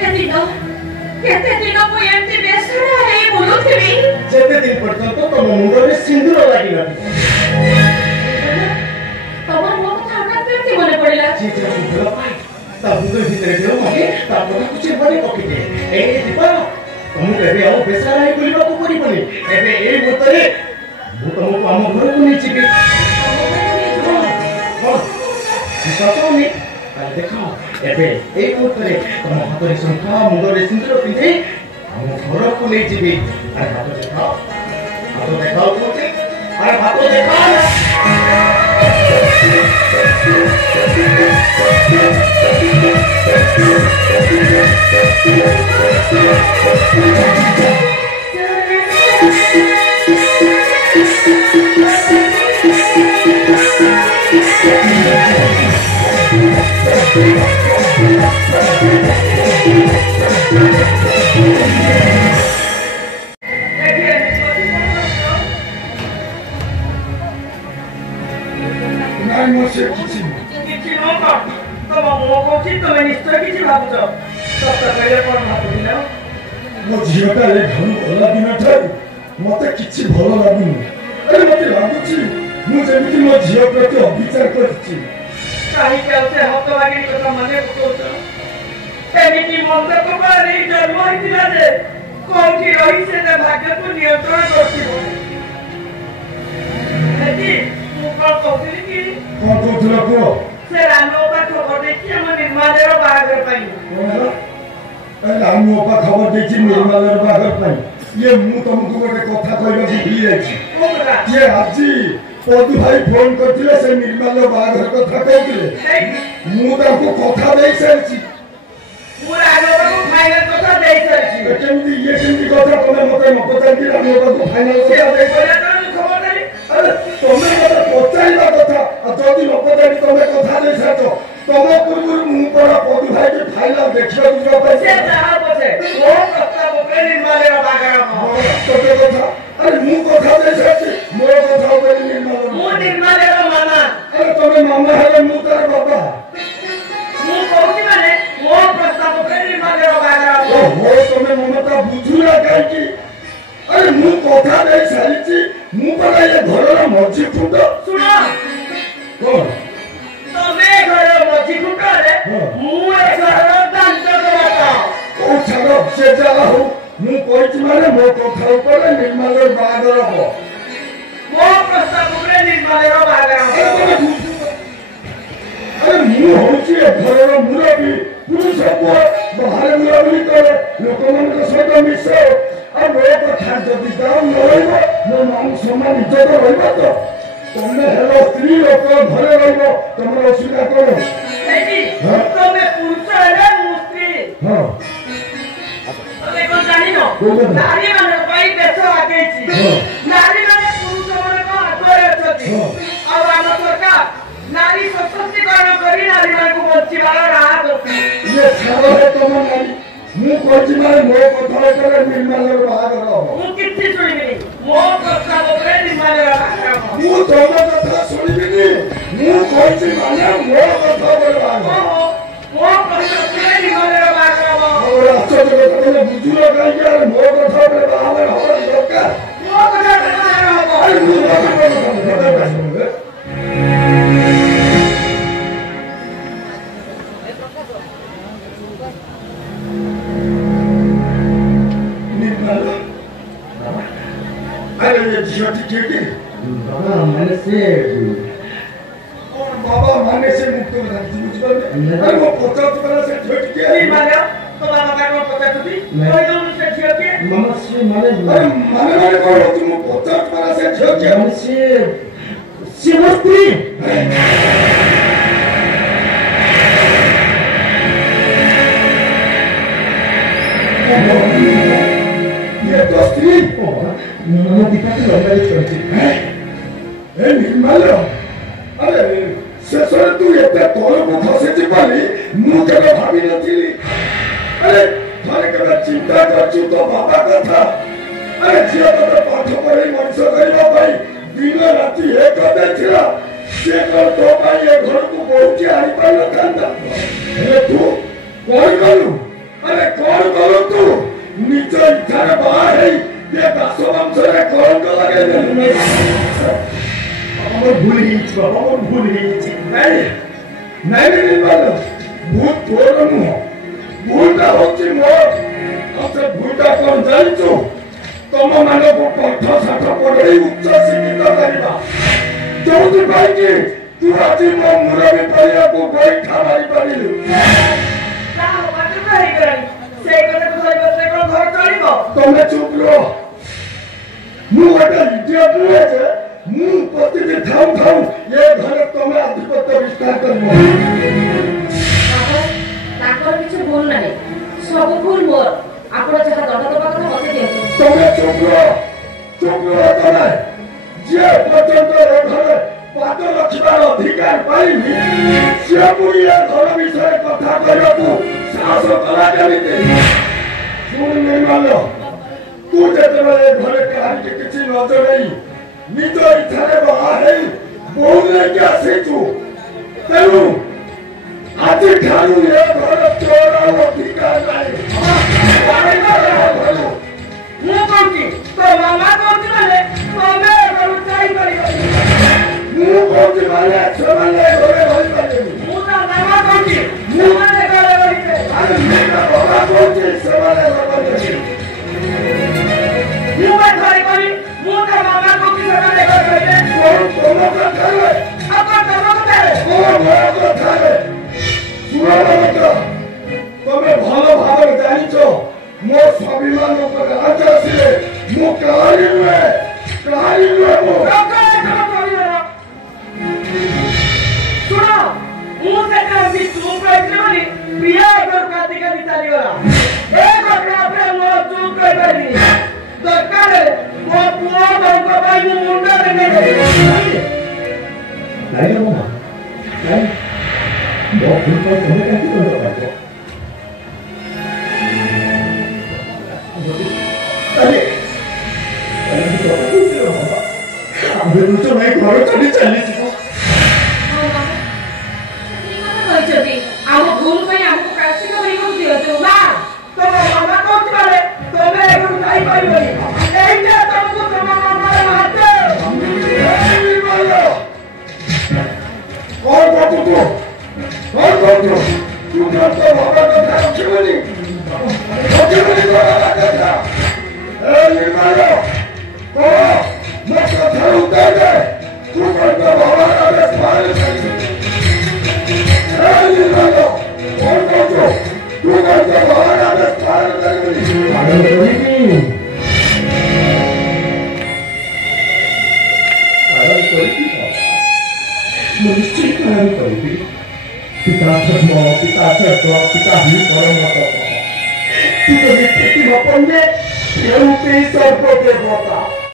केते दिन मु एमती बेसरा हे बोलुथिबी जेते दिन पर्यंत तम मुंडरे सिंदूर लागि न तमर मो कथा हमरा केमती मने पड़िला जे बोल पाई ता मुंडर भीतर देव मागे ता पता कुछ बने पकिते ए दीपा तुम एबे आओ बेसरा हे बोलिबा को परिबनी एबे ए मुतरे मु तुमको हम घर को नहीं चिबी हां सतोनी देखाओ एबे ए मुतरे तुम हातरे शंखा मुंडरे सिंदूर पिंधे हम घर को नहीं चिबी अरे हाथ देखाओ तुझे अरे हाथ देखाओ मत कि भल लगुन अरे मत लगुच मुझे मो झील प्रति अविचार करी भाग्य को नियंत्रण से रामोपा खबर देखी हम निर्मालर बागर पाई रामोपा खबर देखी निर्मालर बागर पाई ये मु तुमको गोटे कथा कहबा भूली जाई ये आजी पदु भाई फोन करथिले से निर्मालर बागर कथा कहथिले मु ताको कथा देई सारछि मु रामोपा को फाइनल कथा देई सारछि केमती ये केमती कथा तमे मते न पचांती रामोपा को फाइनल कथा देई खबर देली अरे तमे मते पचाइबा कथा जदि न पचाइ तमे कथा देई सारछ तमे पूर्व मु पर पदु भाई के फाइनल देखियो दुगा से चाहा पछे ओ प्रस्ताव पे निर्मालर बागर तोके कथा अरे मु कथा देई सारछि मोर कथा पे निर्माल मु निर्मालर मामा अरे तमे मामा हेले मु तार बाबा मु कहूची माने मो प्रस्ताव पे निर्मालर बागर हो तमे ममता बुझुला काई की अरे मु कथा देई सारछि मु पर ये घरर मझी फुट सुनो कोन तमे घर मझी फुट रे मु ए घर दांत करता ओ छाड़ो से जाला हो मु कहछि माने मो कथा ऊपर निर्मालर बागर हो मो प्रस्ताव पे निर्मालर बागर अरे मु होछि घरर मुरबी पुरुष सब बाहर मुरबी करे लोकमन के सहित मिसो आ मो कथा जदि दाम न होइबो मो मान सम्मान इज्जत रहइबो तो तमे हेलो स्त्री लोक घरे रहइबो तमर असुविधा कोन एजी तमे पुरुष रे मु स्त्री हां तमे कोन जानि न नारी माने पाई देश आगेछि नारी माने पुरुष माने को आगरे अछति आ हम सरकार नारी सशक्तिकरण करी नारी मान को बचिबार राह दो ये छाड़ो है तम नारी मु कहछि माने मो कथा करे निर्मालर बागर हो मु किछि सुनिबिनी मो प्रस्ताव पे निर्मालर बागर मु तम कथा सुनिबिनी मु कहछि माने मो कथा करे बागर मो प्रस्ताव पे निर्मालर बागर और अच्छा जगह तमे बुझुला काई यार मो कथा करे बागर हो दरकार मो कथा करे हो अरे मु कथा अरे ये झियोटी केटी बाबा माने से मुक्त हो जाती मुझे अरे वो पचास वाला से झियोटी के नहीं माने तो बाबा का को पचास थी कोई तो से झियो के मामा से माने अरे माने कौन तुम पचास वाला से झियोटी माने से मस्ती ये तो स्त्री मामा दिखा के लंबाई करती है ए निर्मल अरे शेषर तू एते तोर को फसेची पाली मु केबे भाबी नथिली अरे थारे केबे चिंता करछु तो बाबा कथा अरे झियो तो पाठ पढ़ी मनुष्य करबा भाई दिन राति एक देखिला से कर तो भाई ए घर को बहुत आइ पाल कांदा ए तू कोई गलु अरे सारे बाहर है ये दासो वंशरे कौन को लगे देने আমার ভুল হয়েছে বাবা আমার ভুল হয়েছে নাই নাই নির্মল ভূত তোর নয় ভুলটা হচ্ছে মোর আচ্ছা ভুলটা কোন জানিছো তম মানব পাঠ শাঠ পড়াই উচ্চ শিক্ষিত করিবা ଯୋଉଥି ପାଇଁ କି ତୁ ଆଜି ମୋ ମୁରବି ପରିବାକୁ ଗୋଇଠା ମାରି ପାରିଲୁ ତମେ ଚୁପ୍ ରୁହ ମୁଁ ଗୋଟେ ଇଡିୟଟ ନୁହେଁ ଯେ ମୁଁ ପ୍ରତିଦିନ ଥାଉ ଥାଉ ଏ ଘରେ ତମେ ଆଧିପତ୍ୟ ବିସ୍ତାର କରିବ ତାଙ୍କର କିଛି ଭୁଲ ନାହିଁ ସବୁ ଭୁଲ ମୋର ଆପଣ ଯାହା ଦଣ୍ଡ ଦେବା କଥା ମତେ ଦିଅନ୍ତୁ ତମେ ଚୁପ୍ ରୁହ ତମେ ଯିଏ ପର୍ଯ୍ୟନ୍ତ ଏ ଘରେ ପାଦ ରଖିବାର ଅଧିକାର ପାଇନି ସିଏ ପୁଣି ଏ ଘର ବିଷୟରେ କଥା କହିବାକୁ ସାହସ କଲା କେମିତି ଶୁଣ ନିର୍ମଲ ତୁ ଯେତେବେଳେ ଏ ଘରେ କାହାରିକି କିଛି ନ ଜଣେଇ ନିଜ ଇଚ୍ଛାରେ ବାହା ହେଇ ବୋହୂ ନେଇକି ଆସିଛୁ ତେଣୁ ଆଜିଠାରୁ ଏ ଘର ତୋର ଅଧିକାର ନାହିଁ ମୁଁ କହୁଛି ତୋ ମାମା କହୁଛି ମାନେ ତମେ ଘରୁ ଯାଇପାରିବନି ମୁଁ କହୁଛି ମାନେ ସେମାନେ ଘରେ ରହିପାରିବେନି ମୁଁ ତା ମାମା କହୁଛି ସେମାନେ ଘରେ ରହିବେ ଆରେ ମୁଁ ତା ବାବା କହୁଛି ସେମାନେ ରହିପାରିବେନି ମୁଁ ବା ଘରେ କରି ମୁଁ ତା ମାମା କହୁଛି ସେମାନେ ଘରେ ରହିବେ ତମ କଥାରେ ଆପଣ ତମ କଥାରେ ମୋ କଥାରେ ତମେ ଭଲ ଭାବରେ ଜାଣିଛ ମୋ ସ୍ୱାଭିମାନ ଉପରେ ଆଜ ଆସିଲେ ମୁଁ କାହାରି ନୁହେଁ ମୁଁ ଶୁଣ ମୁଁ ସେଟା ଚୁପ୍ ରହିଥିଲି ବୋଲି ପ୍ରିୟା ଘର କାନ୍ଦି କାନ୍ଦି ଚାଲିଗଲା ଏ ଘଟଣା ଉପରେ ମୁଁ ଚୁପ୍ ରହିପାରିନି ଦରକାର ମୋ ପୁଅ ବୋଉଙ୍କ ପାଇଁ ମୁଁ ମୁଣ୍ଡ ଦେଖେଇଦେବି ନାଇଁ ମୋ ଭୁଲ ତମେ କାହିଁକି କରିପାରିବ ଆମେ ଦୁଛ ନାଇଁ ଘର ଛାଡ଼ି ଚାଲିଯିବ କହିଛନ୍ତି ଆମ ଭୁଲ ପାଇଁ ଆମକୁ ପ୍ରାୟଶ୍ଚିତ କରିବାକୁ ଦିଅନ୍ତୁ ନା ତମ ମାମା କହୁଛି ମାନେ ତମେ ଏଠୁ ଯାଇପାରିବନି ଏଇଟା ତମକୁ ତମ ମାମାର ହାତ କଣ କରୁଛୁ ତୁ କଣ ତ ବାବା କଥା ରଖିବନି ବାବା କଥା ନିର୍ମାଣ ମୋ କଥାର ଉତ୍ତର ଦେ ତୁ କଣ ତ ବାବାର ଆଦେଶ ପାଳନ କରିଛୁ ନିର୍ମାଣ କଣ କରୁଛୁ ତୁ କଣ ତ ବାବାର ଆଦେଶ ପାଳନ କରିବୁନି ପାଳନ କରିବି निश्चित पालन करूंगी पिता धर्म पिता सत्व पिता ही परम तप तू तो नित्य की वपन में सर्व देवता